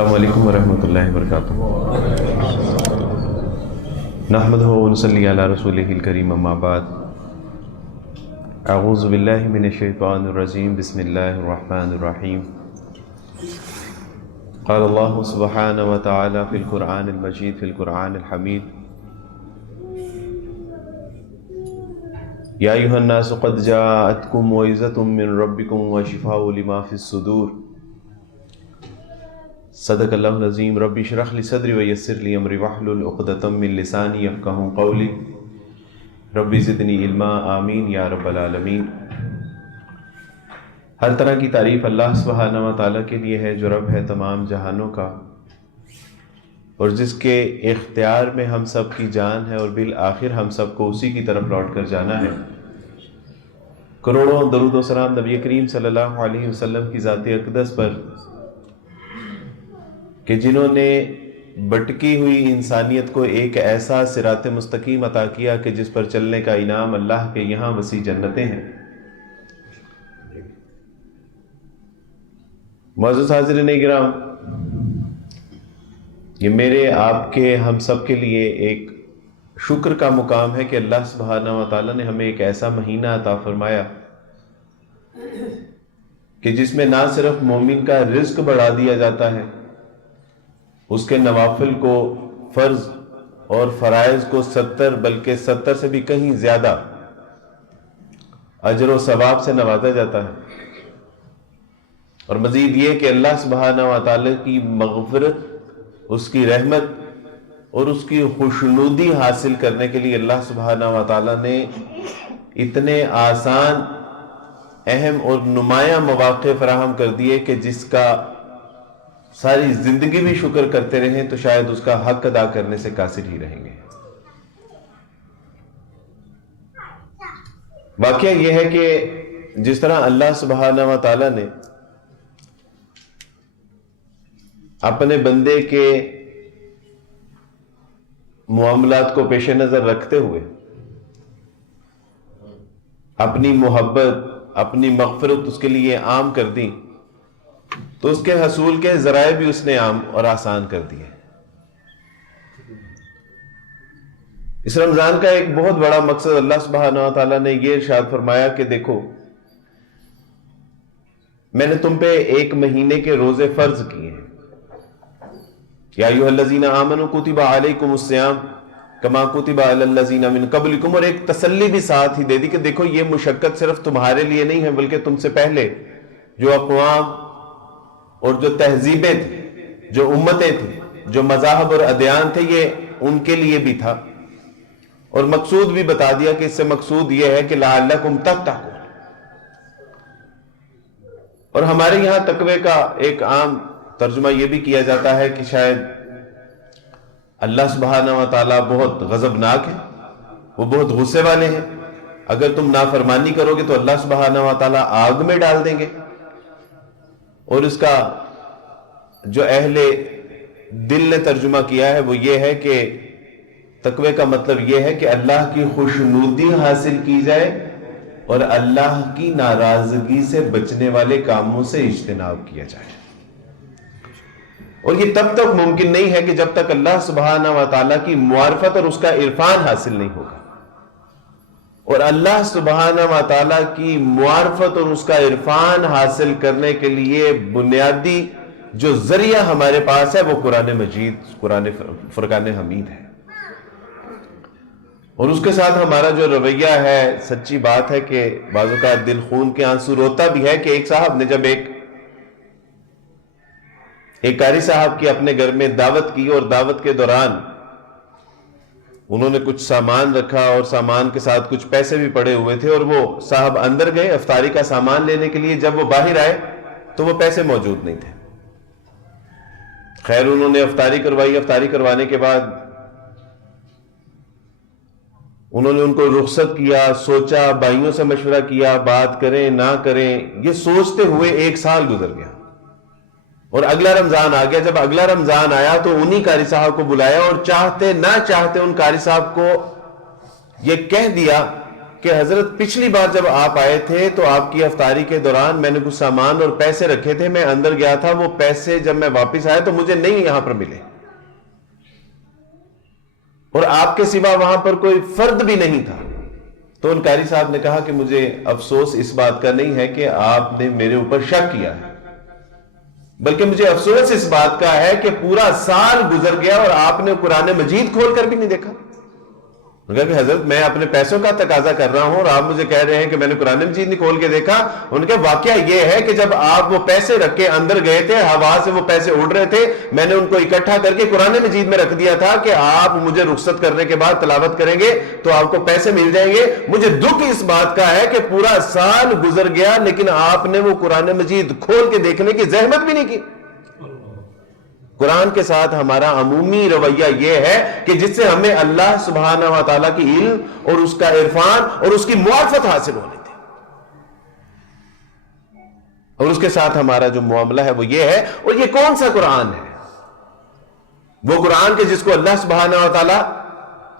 السلام علیکم ورحمۃ اللہ وبرکاتہ۔ نحمدہ و نصلی علی رسولہ الکریم، اما بعد، اعوذ باللہ من الشیطان الرجیم، بسم اللہ الرحمن الرحیم۔ قال اللہ سبحانہ وتعالی فی القرآن المجید، فی القرآن الحمید: یا ایھا الناس قد جاءتکم موعظۃ من ربکم وشفاء لما فی الصدور۔ صدق اللہ العظیم۔ رب اشرح لی صدری ویسر لی امری واحلل عقدۃ من لسانی یفقہوا قولی، رب زدنی علما، آمین یا رب العالمین۔ ہر طرح کی تعریف اللہ سبحانہ و تعالیٰ کے لیے ہے، جو رب ہے تمام جہانوں کا، اور جس کے اختیار میں ہم سب کی جان ہے، اور بالآخر ہم سب کو اسی کی طرف لوٹ کر جانا ہے۔ کروڑوں درود و سلام نبی کریم صلی اللہ علیہ وسلم کی ذات اقدس پر، کہ جنہوں نے بٹکی ہوئی انسانیت کو ایک ایسا صراط مستقیم عطا کیا کہ جس پر چلنے کا انعام اللہ کے یہاں وسیع جنتیں ہیں۔ معزز حاضرین کرام، یہ میرے آپ کے ہم سب کے لیے ایک شکر کا مقام ہے کہ اللہ سبحانہ و تعالیٰ نے ہمیں ایک ایسا مہینہ عطا فرمایا کہ جس میں نہ صرف مومن کا رزق بڑھا دیا جاتا ہے، اس کے نوافل کو، فرض اور فرائض کو 70 بلکہ 70 سے بھی کہیں زیادہ اجر و ثواب سے نوازا جاتا ہے، اور مزید یہ کہ اللہ سبحانہ و تعالی کی مغفرت، اس کی رحمت اور اس کی خوشنودی حاصل کرنے کے لیے اللہ سبحانہ و تعالی نے اتنے آسان، اہم اور نمایاں مواقع فراہم کر دیے کہ جس کا ساری زندگی بھی شکر کرتے رہیں تو شاید اس کا حق ادا کرنے سے قاصر ہی رہیں گے۔ واقعہ یہ ہے کہ جس طرح اللہ سبحانہ و تعالی نے اپنے بندے کے معاملات کو پیش نظر رکھتے ہوئے اپنی محبت، اپنی مغفرت اس کے لیے عام کر دی، تو اس کے حصول کے ذرائع بھی اس نے عام اور آسان کر دیے۔ اس رمضان کا ایک بہت بڑا مقصد اللہ سبحانہ و تعالیٰ نے یہ ارشاد فرمایا کہ دیکھو، میں نے تم پہ ایک مہینے کے روزے فرض کیے ہیں۔ یا ایھا الذین آمنوا کتب علیکم الصیام کما کتب علی الذین من قبلکم، اور ایک تسلی بھی ساتھ ہی دے دی کہ دیکھو یہ مشقت صرف تمہارے لیے نہیں ہے، بلکہ تم سے پہلے جو اقوام اور جو تہذیبیں تھیں، جو امتیں تھیں، جو مذاہب اور ادیان تھے، یہ ان کے لیے بھی تھا۔ اور مقصود بھی بتا دیا کہ اس سے مقصود یہ ہے کہ لعلکم تتقون۔ اور ہمارے یہاں تقوی کا ایک عام ترجمہ یہ بھی کیا جاتا ہے کہ شاید اللہ سبحانہ و تعالیٰ بہت غضبناک ہے، وہ بہت غصے والے ہیں، اگر تم نافرمانی کرو گے تو اللہ سبحانہ و تعالیٰ آگ میں ڈال دیں گے۔ اور اس کا جو اہل دل نے ترجمہ کیا ہے وہ یہ ہے کہ تقوی کا مطلب یہ ہے کہ اللہ کی خوشنودی حاصل کی جائے اور اللہ کی ناراضگی سے بچنے والے کاموں سے اجتناب کیا جائے۔ اور یہ تب تک ممکن نہیں ہے کہ جب تک اللہ سبحانہ و تعالیٰ کی معرفت اور اس کا عرفان حاصل نہیں ہوگا۔ اور اللہ سبحانہ و تعالیٰ کی معرفت اور اس کا عرفان حاصل کرنے کے لیے بنیادی جو ذریعہ ہمارے پاس ہے وہ قرآن مجید، قرآن فرقان حمید ہے۔ اور اس کے ساتھ ہمارا جو رویہ ہے، سچی بات ہے کہ بعض اوقات دل خون کے آنسو روتا بھی ہے کہ ایک صاحب نے جب ایک قاری صاحب کی اپنے گھر میں دعوت کی، اور دعوت کے دوران انہوں نے کچھ سامان رکھا اور سامان کے ساتھ کچھ پیسے بھی پڑے ہوئے تھے، اور وہ صاحب اندر گئے افطاری کا سامان لینے کے لیے۔ جب وہ باہر آئے تو وہ پیسے موجود نہیں تھے۔ خیر انہوں نے افطاری کروائی۔ افطاری کروانے کے بعد انہوں نے ان کو رخصت کیا، سوچا، بھائیوں سے مشورہ کیا، بات کریں نہ کریں، یہ سوچتے ہوئے 1 سال گزر گیا۔ اور اگلا رمضان آ گیا۔ جب اگلا رمضان آیا تو انہی قاری صاحب کو بلایا، اور چاہتے نہ چاہتے ان قاری صاحب کو یہ کہہ دیا کہ حضرت پچھلی بار جب آپ آئے تھے تو آپ کی افطاری کے دوران میں نے کچھ سامان اور پیسے رکھے تھے، میں اندر گیا تھا، وہ پیسے جب میں واپس آیا تو مجھے نہیں یہاں پر ملے، اور آپ کے سوا وہاں پر کوئی فرد بھی نہیں تھا۔ تو ان قاری صاحب نے کہا کہ مجھے افسوس اس بات کا نہیں ہے کہ آپ نے میرے اوپر شک کیا ہے، بلکہ مجھے افسوس اس بات کا ہے کہ پورا سال گزر گیا اور آپ نے قرآن مجید کھول کر بھی نہیں دیکھا۔ کہ حضرت میں اپنے پیسوں کا تقاضا کر رہا ہوں اور آپ مجھے کہہ رہے ہیں کہ میں نے قرآن مجید نہیں کھول کے دیکھا۔ ان کے واقعہ یہ ہے کہ جب آپ وہ پیسے رکھ کے اندر گئے تھے، ہوا سے وہ پیسے اڑ رہے تھے، میں نے ان کو اکٹھا کر کے قرآن مجید میں رکھ دیا تھا کہ آپ مجھے رخصت کرنے کے بعد تلاوت کریں گے تو آپ کو پیسے مل جائیں گے۔ مجھے دکھ اس بات کا ہے کہ پورا سال گزر گیا لیکن آپ نے وہ قرآن مجید کھول کے دیکھنے کی زحمت بھی نہیں کی۔ قرآن کے ساتھ ہمارا عمومی رویہ یہ ہے کہ جس سے ہمیں اللہ سبحانہ و تعالیٰ کی علم اور اس کا عرفان اور اس کی معرفت حاصل ہونی تھی، اور اس کے ساتھ ہمارا جو معاملہ ہے وہ یہ ہے۔ اور یہ کون سا قرآن ہے؟ وہ قرآن کے جس کو اللہ سبحانہ و تعالیٰ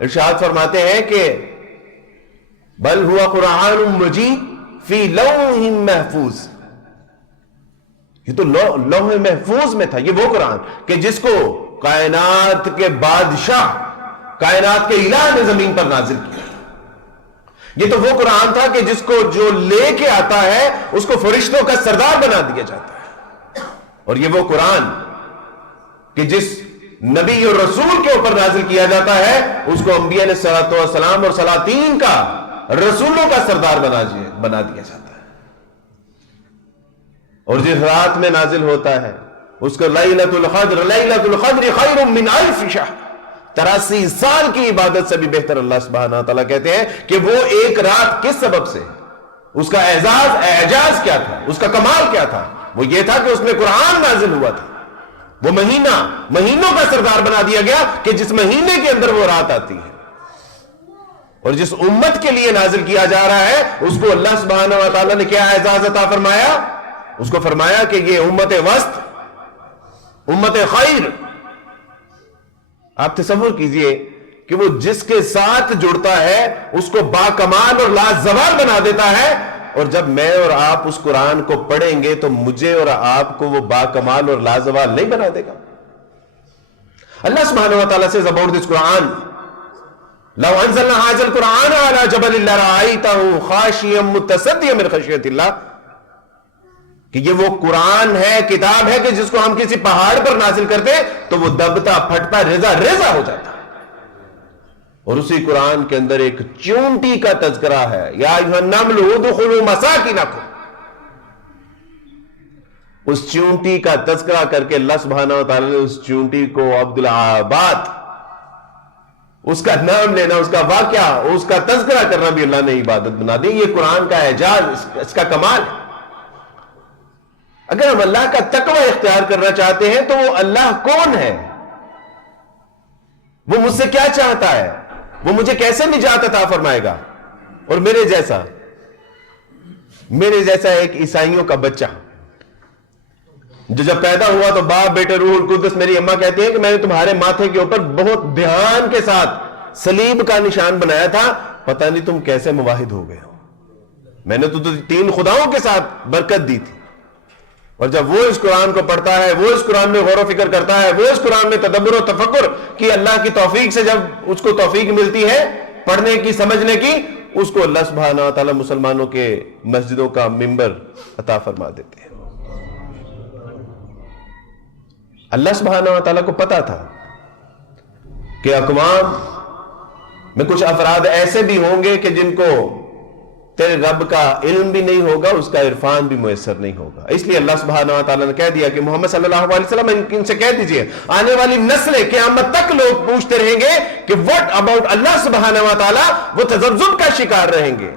ارشاد فرماتے ہیں کہ بل ہوا قرآن مجید فی لوح محفوظ، یہ تو لوح محفوظ میں تھا۔ یہ وہ قرآن کہ جس کو کائنات کے بادشاہ، کائنات کے الہ نے زمین پر نازل کیا۔ یہ تو وہ قرآن تھا کہ جس کو جو لے کے آتا ہے اس کو فرشتوں کا سردار بنا دیا جاتا ہے۔ اور یہ وہ قرآن کہ جس نبی اور رسول کے اوپر نازل کیا جاتا ہے اس کو انبیاء علیہ الصلوۃ والسلام اور سلاطین کا، رسولوں کا سردار بنا دیا جاتا ہے۔ اور جس رات میں نازل ہوتا ہے اس کو لیلۃ القدر، لیلۃ القدر خیر من الف شہر، 83 سال کی عبادت سے بھی بہتر اللہ سبحانہ تعالیٰ کہتے ہیں کہ وہ ایک رات کس سبب سے، اس کا اعجاز کیا تھا، اس کا کمال کیا تھا؟ وہ یہ تھا کہ اس میں قرآن نازل ہوا تھا۔ وہ مہینہ، مہینوں کا سردار بنا دیا گیا کہ جس مہینے کے اندر وہ رات آتی ہے، اور جس امت کے لیے نازل کیا جا رہا ہے اس کو اللہ سبحانہ و تعالیٰ نے کیا اعزاز عطا فرمایا؟ اس کو فرمایا کہ یہ امت وسط، امت خیر۔ آپ تصور کیجئے کہ وہ جس کے ساتھ جڑتا ہے اس کو باکمال اور لازوال بنا دیتا ہے، اور جب میں اور آپ اس قرآن کو پڑھیں گے تو مجھے اور آپ کو وہ باکمال اور لازوال نہیں بنا دے گا۔ اللہ سبحانہ و تعالیٰ سے about this قرآن، لو انزلنا هذا القرآن على جبل لرأيته خاشعا متصدعا من خشیۃ اللہ، کہ یہ وہ قرآن ہے، کتاب ہے کہ جس کو ہم کسی پہاڑ پر نازل کرتے تو وہ دبتا پھٹتا ریزہ ریزہ ہو جاتا۔ اور اسی قرآن کے اندر ایک چونٹی کا تذکرہ ہے، یا ایھا النمل ادخلوا مساکنکم، اس چونٹی کا تذکرہ کر کے اللہ سبحانہ و تعالیٰ نے اس چونٹی کو عبدالعباد، اس کا نام لینا، اس کا واقعہ، اس کا تذکرہ کرنا بھی اللہ نے عبادت بنا دی۔ یہ قرآن کا اعجاز، اس کا کمال ہے۔ اگر ہم اللہ کا تقوی اختیار کرنا چاہتے ہیں تو وہ اللہ کون ہے، وہ مجھ سے کیا چاہتا ہے، وہ مجھے کیسے نجات عطا فرمائے گا۔ اور میرے جیسا ایک عیسائیوں کا بچہ جو جب پیدا ہوا تو باپ، بیٹے، روح القدس، میری اماں کہتی ہیں کہ میں نے تمہارے ماتھے کے اوپر بہت دھیان کے ساتھ صلیب کا نشان بنایا تھا، پتہ نہیں تم کیسے موحد ہو گئے ہو، میں نے تو 3 خداؤں کے ساتھ برکت دی تھی۔ اور جب وہ اس قرآن کو پڑھتا ہے، وہ اس قرآن میں غور و فکر کرتا ہے، وہ اس قرآن میں تدبر و تفکر کی اللہ کی توفیق سے جب اس کو توفیق ملتی ہے پڑھنے کی، سمجھنے کی، اس کو اللہ سبحانہ و تعالیٰ مسلمانوں کے مسجدوں کا ممبر عطا فرما دیتے ہیں۔ اللہ سبحانہ و تعالیٰ کو پتا تھا کہ اقوام میں کچھ افراد ایسے بھی ہوں گے کہ جن کو تیرے رب کا علم بھی نہیں ہوگا، اس کا عرفان بھی میسر نہیں ہوگا۔ اس لیے اللہ سبحانہ و تعالیٰ نے کہہ دیا کہ محمد صلی اللہ علیہ وسلم ان سے کہہ دیجئے، آنے والی نسلیں قیامت تک لوگ پوچھتے رہیں گے کہ what about اللہ سبحانہ و تعالیٰ، وہ تذبذب کا شکار رہیں گے،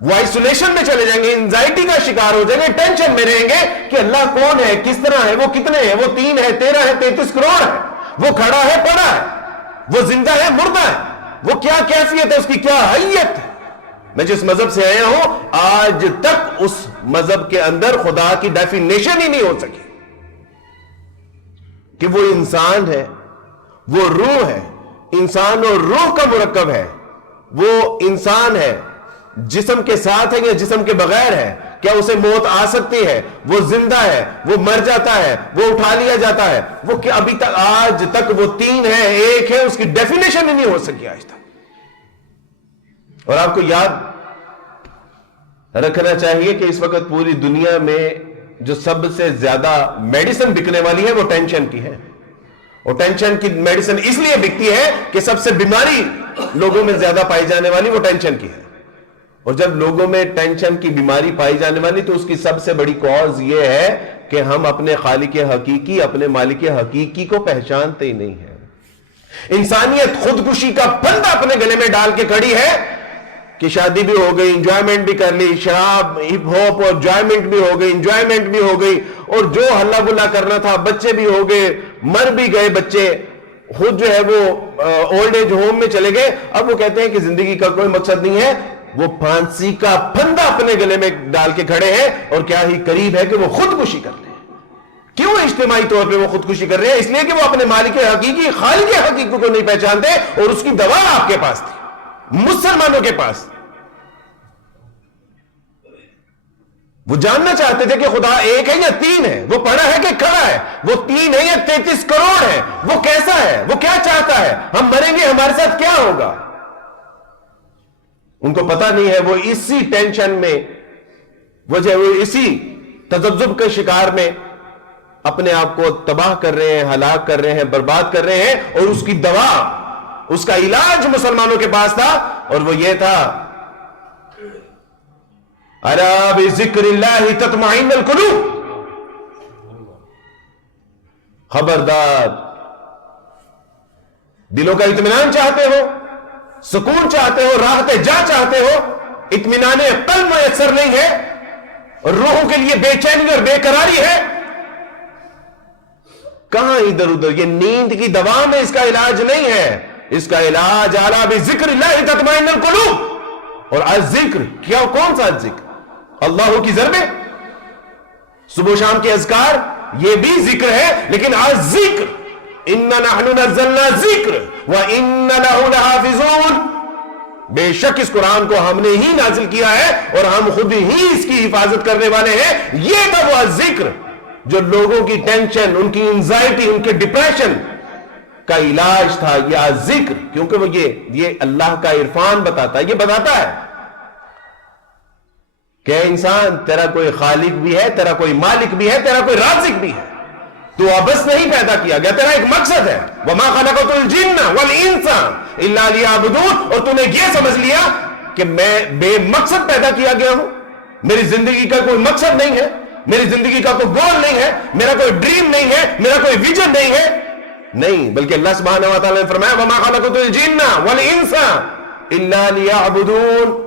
وہ آئسولیشن میں چلے جائیں گے، انزائٹی کا شکار ہو جائیں گے، ٹینشن میں رہیں گے کہ اللہ کون ہے، کس طرح ہے، وہ کتنے ہیں، وہ 3 ہے، 13 ہے، 33 کروڑ ہے، وہ کھڑا ہے، پڑا ہے، وہ زندہ ہے، مردہ ہے، وہ کیا کیفیت ہے، اس کی کیا حیت ہے۔ میں جس مذہب سے آیا ہوں آج تک اس مذہب کے اندر خدا کی ڈیفینیشن ہی نہیں ہو سکی کہ وہ انسان ہے، وہ روح ہے، انسان اور روح کا مرکب ہے، وہ انسان ہے، جسم کے ساتھ ہے یا جسم کے بغیر ہے؟ کیا اسے موت آ سکتی ہے؟ وہ زندہ ہے؟ وہ مر جاتا ہے؟ وہ اٹھا لیا جاتا ہے؟ وہ کہ ابھی تک آج تک وہ تین ہے، ایک ہے، اس کی ڈیفینیشن ہی نہیں ہو سکی آج تک۔ اور آپ کو یاد رکھنا چاہیے کہ اس وقت پوری دنیا میں جو سب سے زیادہ میڈیسن بکنے والی ہے وہ ٹینشن کی ہے، اور ٹینشن کی میڈیسن اس لیے بکتی ہے کہ سب سے بیماری لوگوں میں زیادہ پائی جانے والی وہ ٹینشن کی ہے، اور جب لوگوں میں ٹینشن کی بیماری پائی جانے والی تو اس کی سب سے بڑی کاز یہ ہے کہ ہم اپنے خالق حقیقی، اپنے مالک حقیقی کو پہچانتے ہی نہیں ہیں۔ انسانیت خودکشی کا پھندا اپنے گلے میں ڈال کے کھڑی ہے کہ شادی بھی ہو گئی، انجوائمنٹ بھی کر لی، شراب ہپ ہاپ اور انجوائمنٹ بھی ہو گئی، انجوائمنٹ بھی ہو گئی، اور جو ہلا گلا کرنا تھا، بچے بھی ہو گئے، مر بھی گئے بچے، خود جو ہے وہ اولڈ ایج ہوم میں چلے گئے۔ اب وہ کہتے ہیں کہ زندگی کا کوئی مقصد نہیں ہے۔ وہ پھانسی کا پھندا اپنے گلے میں ڈال کے کھڑے ہیں، اور کیا ہی قریب ہے کہ وہ خودکشی کر لیں۔ کیوں اجتماعی طور پہ وہ خودکشی کر رہے ہیں؟ اس لیے کہ وہ اپنے مالک حقیقی، خالق حقیقی کو نہیں پہچانتے، اور اس کی دوا آپ کے پاس تھی، مسلمانوں کے پاس۔ وہ جاننا چاہتے تھے کہ خدا ایک ہے یا تین ہے، وہ پڑا ہے کہ کھڑا ہے، وہ 3 ہے یا 33 کروڑ ہے، وہ کیسا ہے، وہ کیا چاہتا ہے، ہم مریں گے ہمارے ساتھ کیا ہوگا؟ ان کو پتا نہیں ہے۔ وہ اسی ٹینشن میں، وہ اسی تذبذب کے شکار میں اپنے آپ کو تباہ کر رہے ہیں، ہلاک کر رہے ہیں، برباد کر رہے ہیں، اور اس کی دوا، اس کا علاج مسلمانوں کے پاس تھا، اور وہ یہ تھا، الا بذکر اللہ تطمئن القلوب۔ خبردار، دلوں کا اطمینان چاہتے ہو، سکون چاہتے ہو، راحت جا چاہتے ہو، اطمینان قلب میسر نہیں ہے، اور روحوں کے لیے بے چینی اور بے قراری ہے، کہاں ادھر ادھر؟ یہ نیند کی دوا میں اس کا علاج نہیں ہے۔ اس کا علاج الا بذکر اللہ تطمئن القلوب۔ اور الذکر کیا؟ کون سا ذکر؟ اللہ کی ضربیں، صبح و شام کے اذکار، یہ بھی ذکر ہے، لیکن الذکر اِنَّا نَحْنُ نَزَّلْنَا ذِکْرَ وَإِنَّا لَهُ لَحَافِظُونَ۔ بے شک اس قرآن کو ہم نے ہی نازل کیا ہے، اور ہم خود ہی اس کی حفاظت کرنے والے ہیں۔ یہ تھا وہ ذکر جو لوگوں کی ٹینشن، ان کی انزائٹی، ان کے ڈپریشن کا علاج تھا، یہ ذکر، کیونکہ وہ یہ اللہ کا عرفان بتاتا ہے، یہ بتاتا ہے کہ انسان تیرا کوئی خالق بھی ہے، تیرا کوئی مالک بھی ہے، تیرا کوئی رازق بھی ہے، تو ابس نہیں پیدا کیا گیا، تیرا ایک مقصد ہے۔ وَمَا خَلَقْتُ الْجِنَّ وَالْإِنسَ إِلَّا لِيَعْبُدُونَ۔ اور تو نے یہ سمجھ لیا کہ میں بے مقصد پیدا کیا گیا ہوں، میری زندگی کا کوئی مقصد نہیں ہے، میری زندگی کا کوئی گول نہیں ہے، میرا کوئی ڈریم نہیں ہے، میرا کوئی ویژن نہیں ہے، نہیں، بلکہ اللہ سبحانہ و تعالیٰ نے فرمایا وَمَا خَلَقْتُ الْجِنَّ وَالْإِنسَ إِلَّا لِيَعْبُدُونَ۔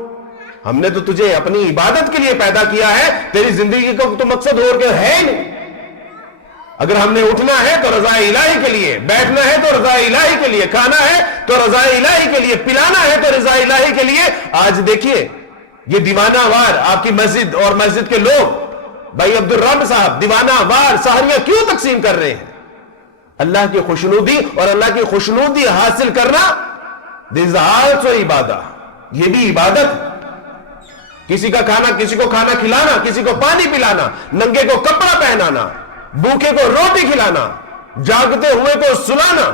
ہم نے تو تجھے اپنی عبادت کے لیے پیدا کیا ہے، تیری زندگی کا تو مقصد اور کیا ہے نہیں۔ اگر ہم نے اٹھنا ہے تو رضا الہی کے لیے، بیٹھنا ہے تو رضا الہی کے لیے، کھانا ہے تو رضا الہی کے لیے، پلانا ہے تو رضا الہی کے لیے۔ آج دیکھیے یہ دیوانہ وار آپ کی مسجد اور مسجد کے لوگ، بھائی عبد الرب صاحب، دیوانہ وار سحریاں کیوں تقسیم کر رہے ہیں؟ اللہ کی خوشنودی، اور اللہ کی خوشنودی حاصل کرنا دس آلسو عبادت، یہ بھی عبادت۔ کسی کا کھانا، کسی کو کھانا کھلانا، کسی کو پانی پلانا، ننگے کو کپڑا پہنانا، بھوکے کو روٹی کھلانا، جاگتے ہوئے کو سلانا،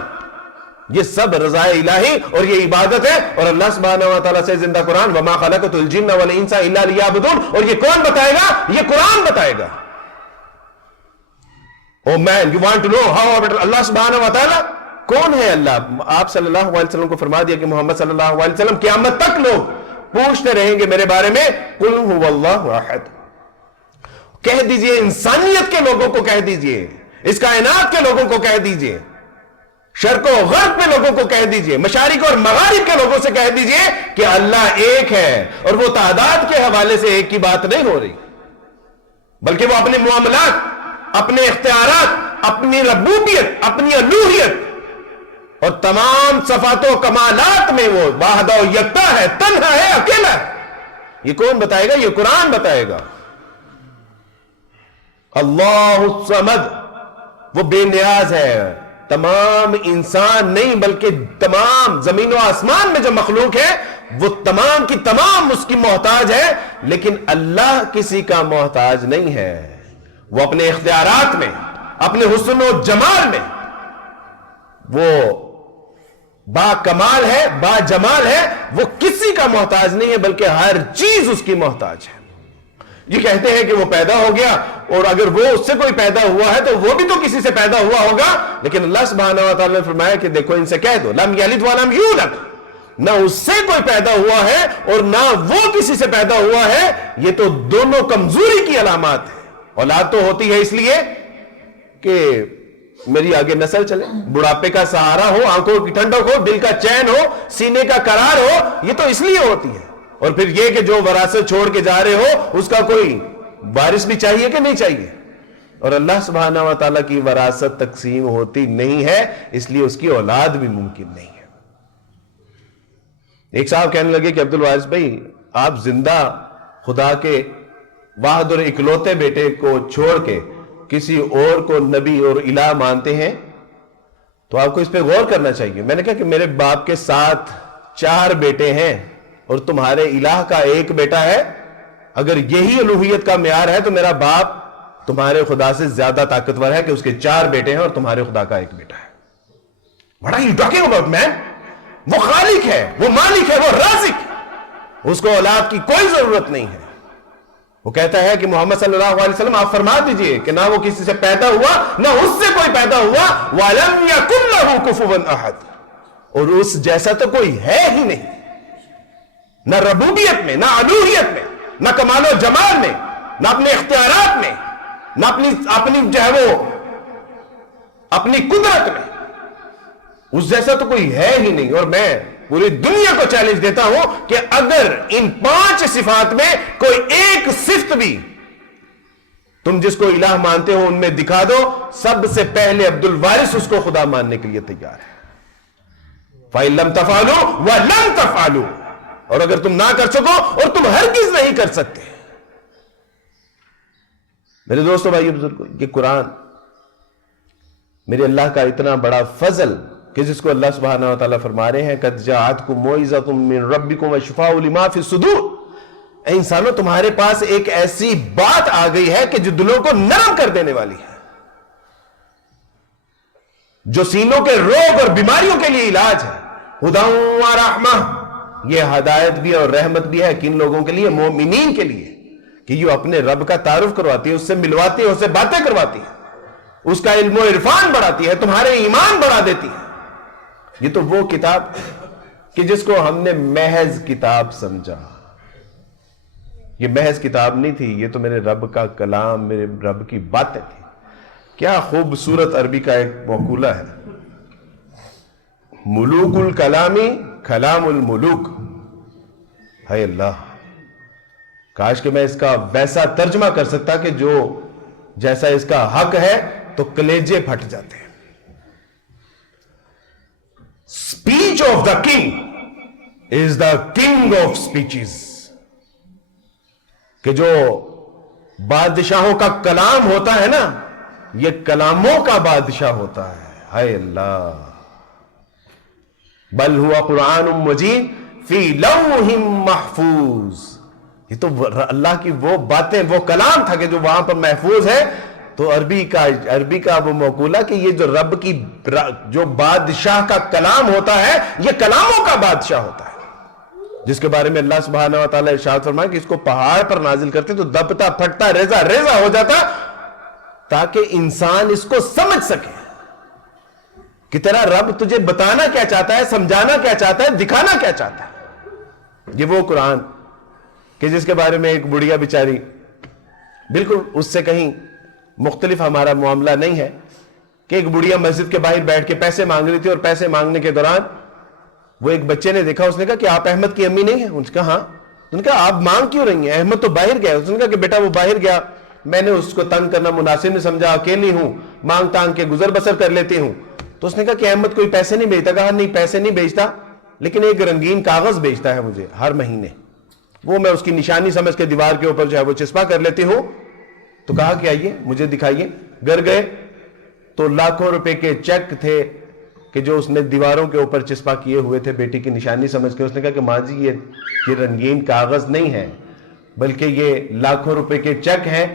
یہ سب رضا الہی اور یہ عبادت ہے۔ اور اللہ سبحانہ و تعالیٰ سے زندہ قرآن وَمَا خَلَقْتُ الْجِنَّ وَالْإِنسَ إِلَّا لِيَعْبُدُونَ، اور یہ کون بتائے گا؟ یہ قرآن بتائے گا۔ Oh man, you want to know how about اللہ سبحانہ و تعالیٰ کون ہے؟ اللہ، آپ صلی اللہ علیہ وسلم کو فرما دیا کہ محمد صلی اللہ علیہ وسلم قیامت تک لوگ پوچھتے رہیں گے میرے بارے میں، قُلْ هُوَ اللَّهُ أَحَدٌ۔ کہہ دیجئے، انسانیت کے لوگوں کو کہہ دیجئے، اس کائنات کے لوگوں کو کہہ دیجئے، شرق و غرب کے لوگوں کو کہہ دیجئے، مشارق اور مغارب کے لوگوں سے کہہ دیجئے کہ اللہ ایک ہے، اور وہ تعداد کے حوالے سے ایک کی بات نہیں ہو رہی، بلکہ وہ اپنے معاملات، اپنے اختیارات، اپنی ربوبیت، اپنی الوہیت اور تمام صفات و کمالات میں وہ واحد و یکتا ہے، تنہا ہے، اکیلا ہے۔ یہ کون بتائے گا؟ یہ قرآن بتائے گا۔ اللہ الصمد، وہ بے نیاز ہے، تمام انسان نہیں بلکہ تمام زمین و آسمان میں جو مخلوق ہے وہ تمام کی تمام اس کی محتاج ہے، لیکن اللہ کسی کا محتاج نہیں ہے. وہ اپنے اختیارات میں، اپنے حسن و جمال میں وہ با کمال ہے، با جمال ہے. وہ کسی کا محتاج نہیں ہے، بلکہ ہر چیز اس کی محتاج ہے. یہ کہتے ہیں کہ وہ پیدا ہو گیا، اور اگر وہ اس سے کوئی پیدا ہوا ہے تو وہ بھی تو کسی سے پیدا ہوا ہوگا. لیکن اللہ سبحانہ و تعالی نے فرمایا کہ دیکھو ان سے کہہ دو لم یلد ولم یولد، نہ اس سے کوئی پیدا ہوا ہے اور نہ وہ کسی سے پیدا ہوا ہے. یہ تو دونوں کمزوری کی علامات ہے. اولاد تو ہوتی ہے اس لیے کہ میری آگے نسل چلے، بڑھاپے کا سہارا ہو، آنکھوں کی ٹھنڈک ہو، دل کا چین ہو، سینے کا قرار ہو. یہ تو اس لیے ہوتی ہے. اور پھر یہ کہ جو وراثت چھوڑ کے جا رہے ہو اس کا کوئی وارث بھی چاہیے کہ نہیں چاہیے. اور اللہ سبحانہ و تعالیٰ کی وراثت تقسیم ہوتی نہیں ہے، اس لیے اس کی اولاد بھی ممکن نہیں ہے. ایک صاحب کہنے لگے کہ عبد الوارث بھائی آپ زندہ خدا کے واحد اور اکلوتے بیٹے کو چھوڑ کے کسی اور کو نبی اور الہ مانتے ہیں، تو آپ کو اس پہ غور کرنا چاہیے. میں نے کہا کہ میرے باپ کے 4 بیٹے ہیں اور تمہارے الہ کا 1 بیٹا ہے. اگر یہی الوہیت کا معیار ہے تو میرا باپ تمہارے خدا سے زیادہ طاقتور ہے کہ اس کے 4 بیٹے ہیں اور تمہارے خدا کا 1 بیٹا ہے. What are you talking about, man? وہ خالق ہے، وہ مالک ہے، وہ رازق ہے. اس کو اولاد کی کوئی ضرورت نہیں ہے. وہ کہتا ہے کہ محمد صلی اللہ علیہ وسلم آپ فرما دیجئے کہ نہ وہ کسی سے پیدا ہوا نہ اس سے کوئی پیدا ہوا. وَلَمْ يَكُنْ لَهُ كُفُوًا أَحَدٌ، اور اس جیسا تو کوئی ہے ہی نہیں، نہ ربوبیت میں، نہ الوہیت میں، نہ کمال و جمال میں، نہ اپنے اختیارات میں، نہ اپنی جو ہے وہ اپنی قدرت میں. اس جیسا تو کوئی ہے ہی نہیں. اور میں پوری دنیا کو چیلنج دیتا ہوں کہ اگر ان 5 صفات میں کوئی ایک صفت بھی تم جس کو الہ مانتے ہو ان میں دکھا دو، سب سے پہلے عبد الوارث اس کو خدا ماننے کے لیے تیار ہے. فَإِن لَمْ تَفْعَلُوا وَلَمْ تَفْعَلُوا، اور اگر تم نہ کر سکو اور تم ہرگز نہیں کر سکتے. میرے دوستو بھائیو بزرگو، یہ قرآن میرے اللہ کا اتنا بڑا فضل کہ جس کو اللہ سبحانہ و تعالیٰ فرما رہے ہیں قَدْ جَاءَتْكُم مَوْعِظَةٌ مِّن رَبِّكُمْ وَشِفَاءٌ لِمَا فِي الصُّدُورِ. اے انسانوں، تمہارے پاس ایک ایسی بات آ گئی ہے کہ جو دلوں کو نرم کر دینے والی ہے، جو سینوں کے روگ اور بیماریوں کے لیے علاج ہے. ہدی و رحمہ، یہ ہدایت بھی اور رحمت بھی ہے کن لوگوں کے لیے؟ مومنین کے لیے، کہ یہ اپنے رب کا تعارف کرواتی ہے، اس سے ملواتی ہے، اس سے باتیں کرواتی ہے، اس کا علم و عرفان بڑھاتی ہے، تمہارے ایمان بڑھا دیتی ہے. یہ تو وہ کتاب کہ جس کو ہم نے محض کتاب سمجھا. یہ محض کتاب نہیں تھی، یہ تو میرے رب کا کلام، میرے رب کی باتیں تھی. کیا خوبصورت عربی کا ایک مقولہ ہے، ملوک الکلامی کلام الملوک. ہے اللہ، کاش کہ میں اس کا ویسا ترجمہ کر سکتا کہ جو جیسا اس کا حق ہے تو کلیجے پھٹ جاتے ہیں. Speech of the king is the king of speeches. کہ جو بادشاہوں کا کلام ہوتا ہے نا، یہ کلاموں کا بادشاہ ہوتا ہے. ہائے اللہ، بل ہوا قرآن مجید فی لوح محفوظ. یہ تو اللہ کی وہ باتیں، وہ کلام تھا کہ جو وہاں پر محفوظ ہے. تو عربی کا وہ مقولہ کہ یہ جو رب کی جو بادشاہ کا کلام ہوتا ہے، یہ کلاموں کا بادشاہ ہوتا ہے، جس کے بارے میں اللہ سبحانہ و تعالیٰ ارشاد فرمائے کہ اس کو پہاڑ پر نازل کرتے تو دبتا پھٹتا ریزہ ریزہ ہو جاتا، تاکہ انسان اس کو سمجھ سکے کہ تیرا رب تجھے بتانا کیا چاہتا ہے، سمجھانا کیا چاہتا ہے، دکھانا کیا چاہتا ہے. یہ وہ قرآن کہ جس کے بارے میں ایک بڑھیا بیچاری، بالکل اس سے کہیں مختلف ہمارا معاملہ نہیں ہے، کہ ایک بڑھیا مسجد کے باہر بیٹھ کے پیسے مانگ رہی تھی، اور پیسے مانگنے کے دوران وہ ایک بچے نے دیکھا، اس نے کہا کہ آپ احمد کی امی نہیں ہیں؟ اس نے کہا ہاں. اس نے کہا آپ مانگ کیوں رہی ہیں؟ احمد تو باہر گیا. اس نے کہا کہ بیٹا وہ باہر گیا، میں نے اس کو تنگ کرنا مناسب نہیں سمجھا، اکیلی ہوں، مانگ تانگ کے گزر بسر کر لیتی ہوں. تو اس نے کہا کہ احمد کوئی پیسے نہیں بھیجتا؟ کہا نہیں پیسے نہیں بھیجتا، لیکن ایک رنگین کاغذ بھیجتا ہے مجھے ہر مہینے، وہ میں اس کی نشانی سمجھ کے دیوار کے اوپر جو ہے وہ چسپا کر لیتی ہوں. تو کہا کہ آئیے مجھے دکھائیے. گھر گئے تو لاکھوں روپے کے چیک تھے کہ جو اس نے دیواروں کے اوپر چسپاں کیے ہوئے تھے بیٹی کی نشانی سمجھ کے، اس نے کہا کہ ماں جی یہ رنگین کاغذ نہیں ہے بلکہ یہ لاکھوں روپے کے چیک ہیں،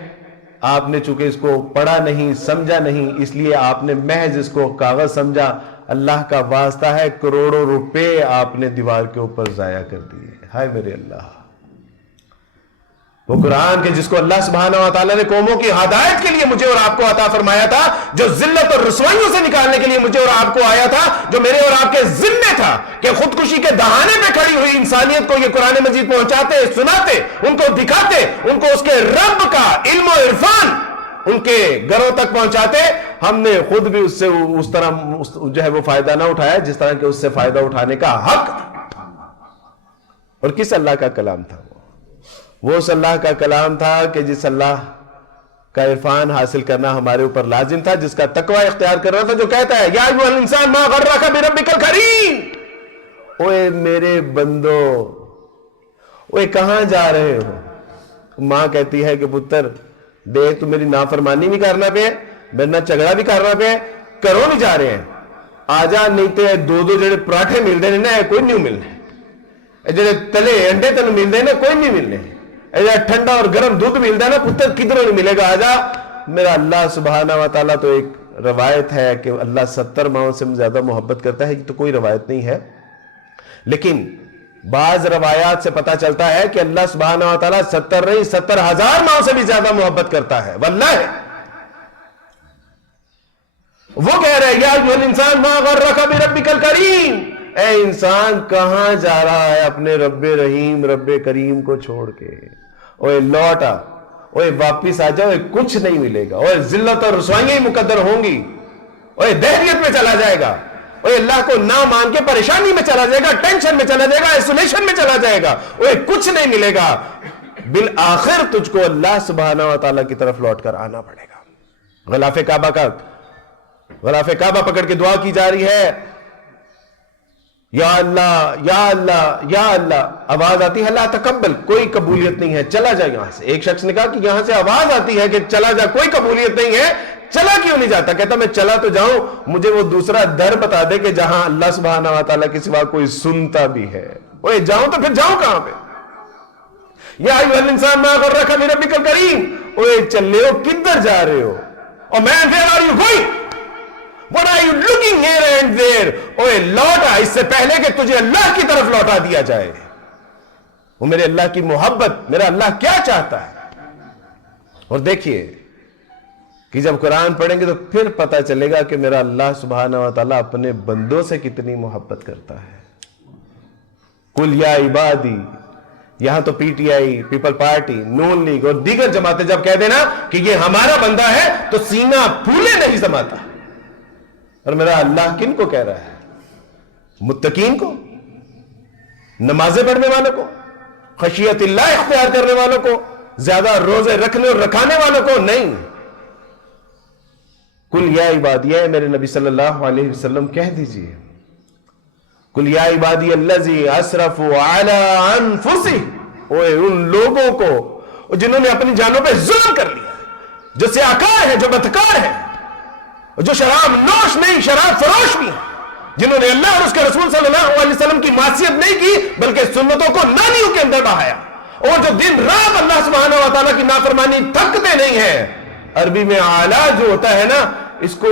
آپ نے چونکہ اس کو پڑھا نہیں سمجھا نہیں اس لیے آپ نے محض اس کو کاغذ سمجھا، اللہ کا واسطہ ہے کروڑوں روپے آپ نے دیوار کے اوپر ضائع کر دیے۔ ہائے میرے اللہ، وہ قرآن کے جس کو اللہ سبحانہ و تعالیٰ نے قوموں کی ہدایت کے لیے مجھے اور آپ کو عطا فرمایا تھا، جو ذلت اور رسوائیوں سے نکالنے کے لیے مجھے اور آپ کو آیا تھا، جو میرے اور آپ کے ذمے تھا کہ خودکشی کے دہانے پہ کھڑی ہوئی انسانیت کو یہ قرآن مجید پہنچاتے، سناتے، ان کو دکھاتے، ان کو اس کے رب کا علم و عرفان ان کے گھروں تک پہنچاتے، ہم نے خود بھی اس سے اس طرح جو ہے وہ فائدہ نہ اٹھایا جس طرح کہ اس سے فائدہ اٹھانے کا حق تھا۔ اور کس اللہ کا کلام تھا وہ اس اللہ کا کلام تھا کہ جس اللہ کا عرفان حاصل کرنا ہمارے اوپر لازم تھا، جس کا تقوی اختیار کر رہا تھا، جو کہتا ہے یا ایھا الانسان ما غرک بربک الکریم، اوے میرے بندو، اوے کہاں جا رہے ہو؟ ماں کہتی ہے کہ پتر دیکھ تو میری نافرمانی بھی کرنا پہ ہے، میرے نہ جھگڑا بھی کرنا پہ ہے، کرو بھی جا رہے ہیں، آ جا نہیں تے دو جڑے پراٹھے ملتے ہیں نا کوئی نہیں ملنے، جڑے تلے انڈے تن ملتے ہیں نا کوئی نہیں ملنے، ٹھنڈا اور گرم دودھ ملتا ہے نا پتر کدھروں نہیں ملے گا، آجا۔ میرا اللہ سبحانہ و تعالیٰ تو ایک روایت ہے کہ اللہ 70 ماؤں سے زیادہ محبت کرتا ہے، یہ تو کوئی روایت نہیں ہے، لیکن بعض روایات سے پتا چلتا ہے کہ اللہ سبحانہ و تعالیٰ 70 نہیں 70,000 ماؤں سے بھی زیادہ محبت کرتا ہے، واللہ وہ کہہ رہے یا ایھا الانسان ما غرک بربک الکریم، اے انسان کہاں جا رہا ہے اپنے رب رحیم رب کریم کو چھوڑ کے، اوے لوٹ آ، اوے واپس آ جا، اوے کچھ نہیں ملے گا، اوے ذلت اور رسوائیاں ہی مقدر ہوں گی، اوے دہریت میں چلا جائے گا، اوے اللہ کو نہ مان کے پریشانی میں چلا جائے گا، ٹینشن میں چلا جائے گا، آئسولیشن میں چلا جائے گا، اوے کچھ نہیں ملے گا، بالآخر تجھ کو اللہ سبحانہ و تعالیٰ کی طرف لوٹ کر آنا پڑے گا۔ غلاف کعبہ پکڑ کے دعا کی جا رہی ہے، یا اللہ یا اللہ یا اللہ، آواز آتی ہے لا تقبل، کوئی قبولیت نہیں ہے، چلا جا یہاں سے۔ ایک شخص نے کہا کہ یہاں سے آواز آتی ہے کہ چلا جا، کوئی قبولیت نہیں ہے، چلا کیوں نہیں جاتا؟ کہتا میں چلا تو جاؤں، مجھے وہ دوسرا در بتا دے کہ جہاں اللہ سبحانہ و تعالیٰ کے سوا کوئی سنتا بھی ہے، اوے جاؤں تو پھر جاؤں کہاں پہ؟ یا ایھا الانسان ما غرک بربک الکریم، اوے چلے ہو کدھر جا رہے ہو؟ اور man where are you going? What are you looking here and there? اوے لوٹا اس سے پہلے کہ تجھے اللہ کی طرف لوٹا دیا جائے۔ وہ میرے اللہ کی محبت، میرا اللہ کیا چاہتا ہے۔ اور دیکھیے کہ جب قرآن پڑھیں گے تو پھر پتہ چلے گا کہ میرا اللہ سبحانہ و تعالیٰ اپنے بندوں سے کتنی محبت کرتا ہے۔ قل یا عبادی، یہاں تو P T I, people party, نون لیگ اور دیگر جماعتیں جب کہہ دینا کہ یہ ہمارا بندہ ہے تو سینہ پھولے نہیں سماتا۔ اور میرا اللہ کن کو کہہ رہا ہے؟ متقین کو، نمازیں پڑھنے والوں کو، خشیت اللہ اختیار کرنے والوں کو، زیادہ روزے رکھنے اور رکھانے والوں کو نہیں۔ قل یا عبادی، اے میرے نبی صلی اللہ علیہ وسلم کہہ دیجئے، قل یا عبادی الذی اسرفوا علی انفسہم، اوے ان لوگوں کو جنہوں نے اپنی جانوں پہ ظلم کر لیا، جو سیاکار ہیں، جو بدکار ہیں، جو شراب نوش نہیں شراب فروش بھی ہیں، جنہوں نے اللہ اور اس کے رسول صلی اللہ علیہ وسلم کی معصیت نہیں کی بلکہ سنتوں کو نالیوں کے اندر بہایا، اور جو دن رات اللہ سبحانہ و تعالیٰ کی نافرمانی تھکتے نہیں ہیں۔ عربی میں اعلیٰ جو ہوتا ہے نا، اس کو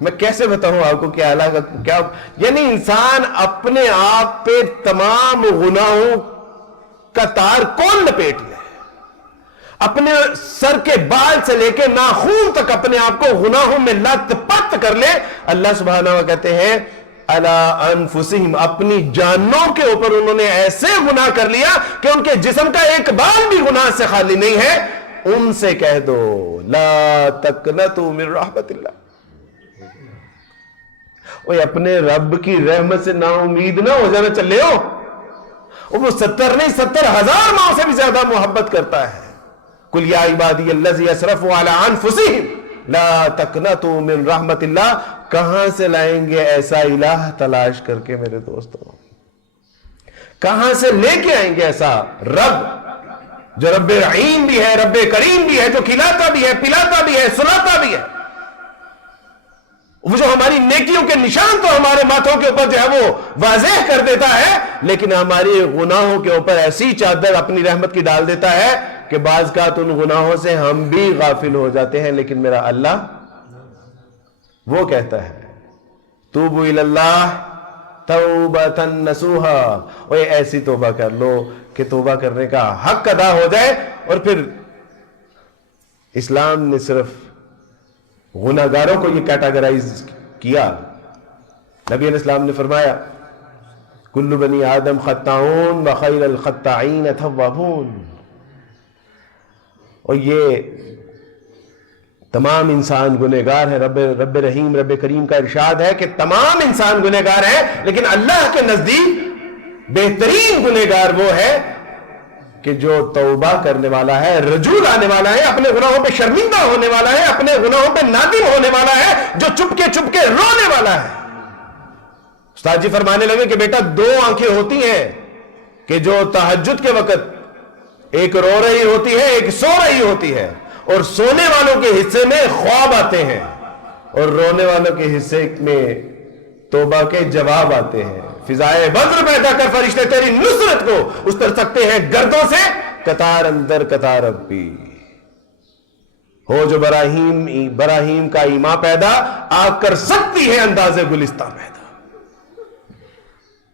میں کیسے بتاؤں آپ کو کہ اعلیٰ کا کیا، یعنی انسان اپنے آپ پہ تمام گناہوں کا تار کون لپیٹ لے، اپنے سر کے بال سے لے کے ناخون تک اپنے آپ کو گناہوں میں لت پت کر لے۔ اللہ سبحانہ و کہتے ہیں علی انفسہم، اپنی جانوں کے اوپر انہوں نے ایسے گناہ کر لیا کہ ان کے جسم کا ایک بال بھی گناہ سے خالی نہیں ہے۔ ان سے کہہ دو لا تقنطوا من رحمت اللہ، اوے اپنے رب کی رحمت سے نا امید نہ ہو جانا، چلے ہو، وہ 70 نہیں 70,000 ماؤں سے بھی زیادہ محبت کرتا ہے۔ قل یا عبادی الذی اسرفوا علی انفسہم لا تقنطوا من رحمت اللہ، کہاں سے لائیں گے ایسا الہ تلاش کر کے میرے دوستوں؟ کہاں سے لے کے آئیں گے ایسا رب جو رب رحیم بھی ہے، رب کریم بھی ہے، جو کھلاتا بھی ہے، پلاتا بھی ہے، سلاتا بھی ہے؟ وہ جو ہماری نیکیوں کے نشان تو ہمارے ماتھوں کے اوپر جو ہے وہ واضح کر دیتا ہے، لیکن ہماری گناہوں کے اوپر ایسی چادر اپنی رحمت کی ڈال دیتا ہے کہ بعض کا ان گناہوں سے ہم بھی غافل ہو جاتے ہیں، لیکن میرا اللہ وہ کہتا ہے توبوا الی اللہ توبۃ نصوحا، اوے ایسی توبہ کر لو کہ توبہ کرنے کا حق ادا ہو جائے۔ اور پھر اسلام نے صرف گناہگاروں کو یہ کیٹاگرائز کیا۔ نبی علیہ السلام نے فرمایا کل بنی آدم خطاؤن وخیر الخطائین توابون، اور یہ تمام انسان گنہگار ہیں۔ رب رحیم رب کریم کا ارشاد ہے کہ تمام انسان گنہگار ہیں، لیکن اللہ کے نزدیک بہترین گنہگار وہ ہے کہ جو توبہ کرنے والا ہے، رجوع لانے والا ہے، اپنے گناہوں پہ شرمندہ ہونے والا ہے، اپنے گناہوں پہ نادم ہونے والا ہے، جو چپ کے رونے والا ہے۔ استاد جی فرمانے لگے کہ بیٹا دو آنکھیں ہوتی ہیں کہ جو تہجد کے وقت ایک رو رہی ہوتی ہے، ایک سو رہی ہوتی ہے، اور سونے والوں کے حصے میں خواب آتے ہیں اور رونے والوں کے حصے میں توبہ کے جواب آتے ہیں۔ فضائے بدر پیدا کر فرشتے تیری نصرت کو اتر سکتے ہیں گردوں سے، قطار اندر قطار اب بھی ہو جو براہیم کا ایمان پیدا، آ کر سکتی ہے انداز گلستہ پیدا۔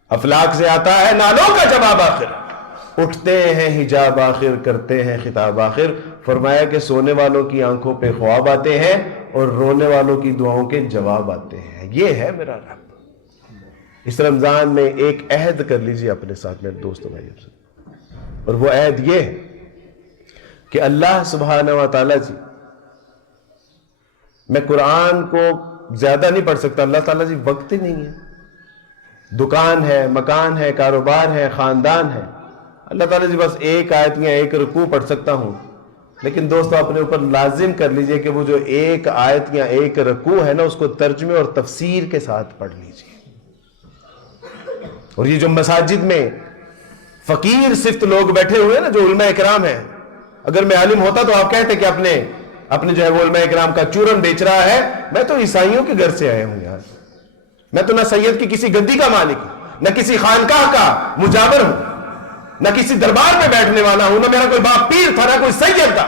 افلاک سے آتا ہے نالوں کا جواب آخر، اٹھتے ہیں حجاب آخر، کرتے ہیں خطاب آخر۔ فرمایا کہ سونے والوں کی آنکھوں پہ خواب آتے ہیں اور رونے والوں کی دعاؤں کے جواب آتے ہیں۔ یہ ہے میرا رب۔ اس رمضان میں ایک عہد کر لیجئے اپنے ساتھ میرے دوستوں بھائیوں سے، اور وہ عہد یہ ہے کہ اللہ سبحانہ و تعالیٰ جی، میں قرآن کو زیادہ نہیں پڑھ سکتا، اللہ تعالیٰ جی وقت ہی نہیں ہے، دکان ہے، مکان ہے، کاروبار ہے، خاندان ہے، اللہ تعالیٰ جی بس ایک آیت یا ایک رکوع پڑھ سکتا ہوں۔ لیکن دوستو اپنے اوپر لازم کر لیجئے کہ وہ جو ایک آیت یا ایک رکوع ہے نا، اس کو ترجمے اور تفسیر کے ساتھ پڑھ لیجئے۔ اور یہ جو مساجد میں فقیر صفت لوگ بیٹھے ہوئے نا، جو علماء اکرام ہیں، اگر میں عالم ہوتا تو آپ کہتے کہ اپنے جو ہے وہ علماء اکرام کا چورن بیچ رہا ہے، میں تو عیسائیوں کے گھر سے آیا ہوں یار، میں تو نہ سید کی کسی گدی کا مالک ہوں، نہ کسی خانقاہ کا مجاور ہوں، نہ کسی دربار میں بیٹھنے والا ہوں، نہ میرا کوئی باپ پیر تھا، نہ کوئی سید تھا،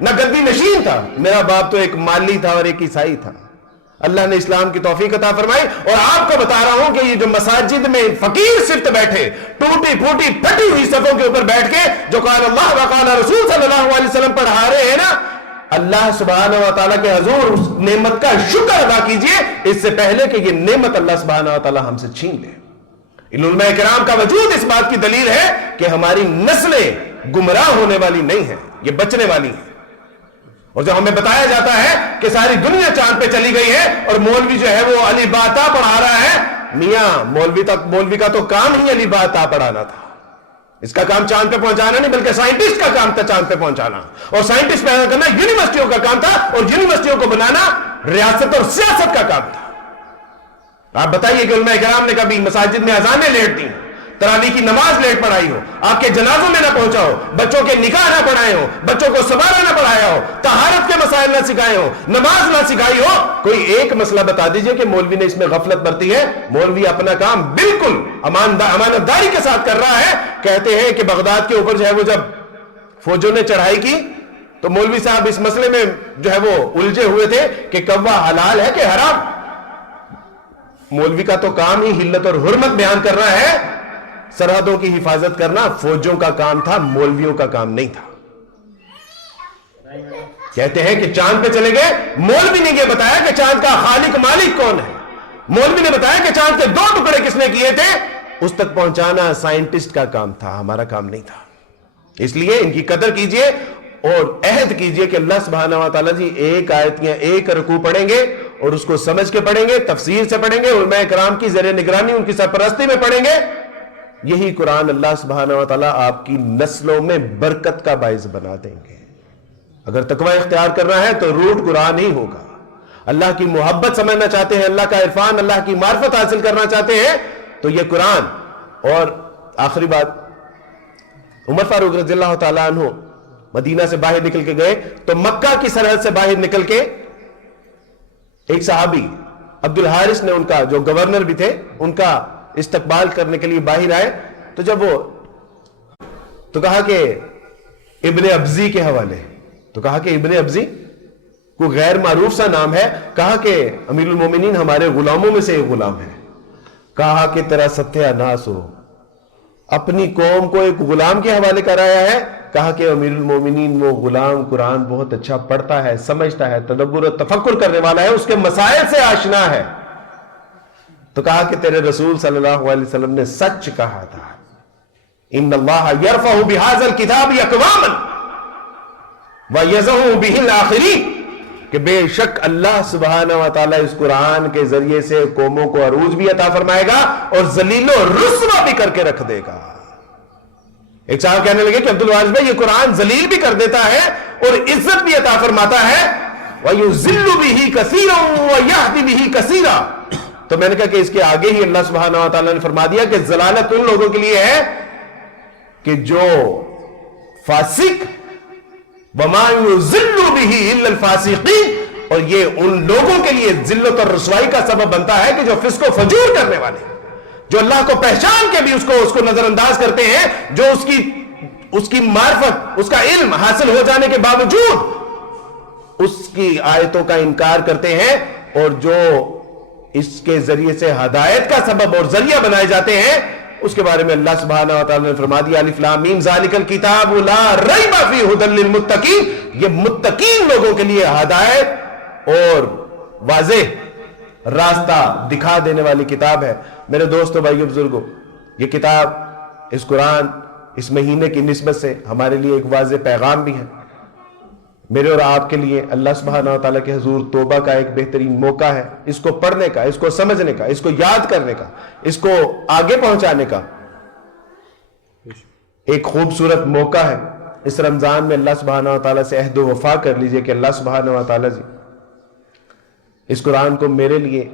نہ گدی نشین تھا، میرا باپ تو ایک مالی تھا اور ایک عیسائی تھا۔ اللہ نے اسلام کی توفیق عطا فرمائی، اور آپ کو بتا رہا ہوں کہ یہ جو مساجد میں فقیر صفت بیٹھے، ٹوٹی پھوٹی پھٹی ہوئی صفوں کے اوپر بیٹھ کے جو قال اللہ وقال رسول صلی اللہ علیہ وسلم پڑھا رہے ہیں نا، اللہ سبحانہ و تعالیٰ کے حضور اس نعمت کا شکر ادا کیجئے، اس سے پہلے کہ یہ نعمت اللہ سبحانہ و تعالیٰ ہم سے چھین لے۔ ان علماء کرام کا وجود اس بات کی دلیل ہے کہ ہماری نسلیں گمراہ ہونے والی نہیں ہیں، یہ بچنے والی ہیں۔ اور جو ہمیں بتایا جاتا ہے کہ ساری دنیا چاند پہ چلی گئی ہے اور مولوی جو ہے وہ علی باتا پڑھا رہا ہے، میاں مولوی کا تو کام ہی علی باتا پڑھانا تھا، اس کا کام چاند پہ پہنچانا نہیں بلکہ سائنٹسٹ کا کام تھا چاند پہ پہنچانا، اور سائنٹسٹ پیدا کرنا یونیورسٹیوں کا کام تھا، اور یونیورسٹیوں کو بنانا ریاست اور سیاست کا کام تھا۔ آپ بتائیے کہ علماء کرام نے کبھی مساجد میں اذانیں لیٹ دی، تراویح کی نماز لیٹ پڑھائی ہو، آپ کے جنازوں میں نہ پہنچا ہو، بچوں کے نکاح نہ پڑھائے ہو، بچوں کو سوارا نہ پڑھایا ہو، طہارت کے مسائل نہ سکھائے ہو، نماز نہ سکھائی ہو، کوئی ایک مسئلہ بتا دیجئے کہ مولوی نے اس میں غفلت برتی ہے؟ مولوی اپنا کام بالکل امانت داری کے ساتھ کر رہا ہے۔ کہتے ہیں کہ بغداد کے اوپر جو ہے وہ جب فوجوں نے چڑھائی کی تو مولوی صاحب اس مسئلے میں جو ہے وہ الجھے ہوئے تھے کہ کوا حلال ہے کہ حرام۔ مولوی کا تو کام ہی حلت اور حرمت بیان کر رہا ہے، سرحدوں کی حفاظت کرنا فوجوں کا کام تھا، مولویوں کا کام نہیں تھا۔ کہتے ہیں کہ چاند پہ چلے گئے، مولوی نے یہ بتایا کہ چاند کا خالق مالک کون ہے، مولوی نے بتایا کہ چاند کے 2 ٹکڑے کس نے کیے تھے، اس تک پہنچانا سائنٹسٹ کا کام تھا، ہمارا کام نہیں تھا۔ اس لیے ان کی قدر کیجئے اور عہد کیجئے کہ اللہ سبحانہ و تعالیٰ جی ایک آیت یا ایک رکوع پڑھیں گے اور اس کو سمجھ کے پڑھیں گے، تفسیر سے پڑھیں گے، علماء کرام کی زیر نگرانی ان کی سرپرستی میں پڑھیں گے۔ یہی قرآن اللہ سبحانہ و تعالیٰ آپ کی نسلوں میں برکت کا باعث بنا دیں گے۔ اگر تقوی اختیار کرنا ہے تو روٹ قرآن ہی ہوگا۔ اللہ کی محبت سمجھنا چاہتے ہیں، اللہ کا عرفان، اللہ کی معرفت حاصل کرنا چاہتے ہیں تو یہ قرآن۔ اور آخری بات، عمر فاروق رضی اللہ تعالیٰ عنہ مدینہ سے باہر نکل کے گئے تو مکہ کی سرحد سے باہر نکل کے ایک صحابی عبد الحارث نے ان کا جو گورنر بھی تھے ان کا استقبال کرنے کے لیے باہر آئے، تو جب وہ تو کہا کہ ابن ابزی کے حوالے، تو کہا کہ ابن ابزی کوئی غیر معروف سا نام ہے، کہا کہ امیر المومنین ہمارے غلاموں میں سے ایک غلام ہے، کہا کہ تیرا ستیہ ناس ہو، اپنی قوم کو ایک غلام کے حوالے کرایا ہے، کہا کہ امیر المومنین وہ غلام قرآن بہت اچھا پڑھتا ہے، سمجھتا ہے، تدبر و تفکر کرنے والا ہے، اس کے مسائل سے آشنا ہے، تو کہا کہ تیرے رسول صلی اللہ علیہ وسلم نے سچ کہا تھا، ان اللہ یرفع بہذا الکتاب اقواما ویضع بہ الآخرین، کہ بے شک اللہ سبحانہ و تعالیٰ اس قرآن کے ذریعے سے قوموں کو عروج بھی عطا فرمائے گا اور ذلیل و رسوا بھی کر کے رکھ دے گا۔ ایک صاحب کہنے لگے کہ عبدالوارث بھائی یہ قرآن ذلیل بھی کر دیتا ہے اور عزت بھی عطا فرماتا ہے، وَيُذِلُّ بِهِ كَثِيرًا وَيَهْدِ بِهِ كَثِيرًا، تو میں نے کہا کہ اس کے آگے ہی اللہ سبحانہ و تعالیٰ نے فرما دیا کہ ضلالت ان لوگوں کے لیے ہے کہ جو فاسق، وَمَا يُذِلُّ بِهِ إِلَّا الْفَاسِقِينَ، اور یہ ان لوگوں کے لیے ذلت اور رسوائی کا سبب بنتا ہے کہ جو فسق و فجور کرنے والے ہیں، جو اللہ کو پہچان کے بھی اس کو نظر انداز کرتے ہیں، جو اس کی معرفت، اس کا علم حاصل ہو جانے کے باوجود اس کی آیتوں کا انکار کرتے ہیں، اور جو اس کے ذریعے سے ہدایت کا سبب اور ذریعہ بنائے جاتے ہیں، اس کے بارے میں اللہ سبحانہ و تعالی نے فرما دیا الف لام میم ذالک الکتاب لا ریب فیہ ھدی للمتقین، یہ متقین لوگوں کے لیے ہدایت اور واضح راستہ دکھا دینے والی کتاب ہے۔ میرے دوستو، بھائیو، بزرگوں، یہ کتاب، اس قرآن، اس مہینے کی نسبت سے ہمارے لیے ایک واضح پیغام بھی ہے، میرے اور آپ کے لیے اللہ سبحانہ و تعالیٰ کے حضور توبہ کا ایک بہترین موقع ہے، اس کو پڑھنے کا، اس کو سمجھنے کا، اس کو یاد کرنے کا، اس کو آگے پہنچانے کا ایک خوبصورت موقع ہے۔ اس رمضان میں اللہ سبحانہ و تعالیٰ سے عہد و وفا کر لیجئے کہ اللہ سبحانہ و تعالیٰ جی اس قرآن کو میرے لیے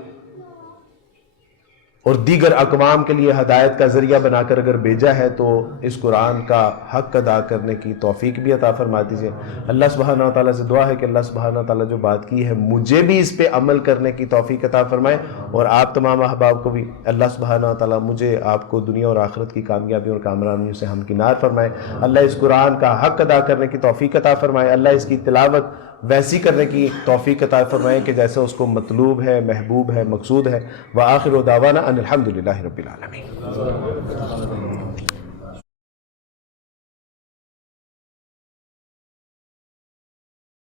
اور دیگر اقوام کے لیے ہدایت کا ذریعہ بنا کر اگر بھیجا ہے تو اس قرآن کا حق ادا کرنے کی توفیق بھی عطا فرما دیجئے۔ اللہ سبحانہ و تعالیٰ سے دعا ہے کہ اللہ سبحانہ و تعالیٰ جو بات کی ہے مجھے بھی اس پہ عمل کرنے کی توفیق عطا فرمائے، اور آپ تمام احباب کو بھی اللہ سبحانہ و تعالیٰ مجھے آپ کو دنیا اور آخرت کی کامیابی اور کامرانیوں سے ہمکنار فرمائے۔ اللہ اس قرآن کا حق ادا کرنے کی توفیق عطا فرمائے، اللہ اس کی تلاوت ویسی کرنے کی توفیق عطا فرمائے کہ جیسے اس کو مطلوب ہے، محبوب ہے، مقصود ہے۔ وآخر دعوانا ان الحمدللہ رب العالمین۔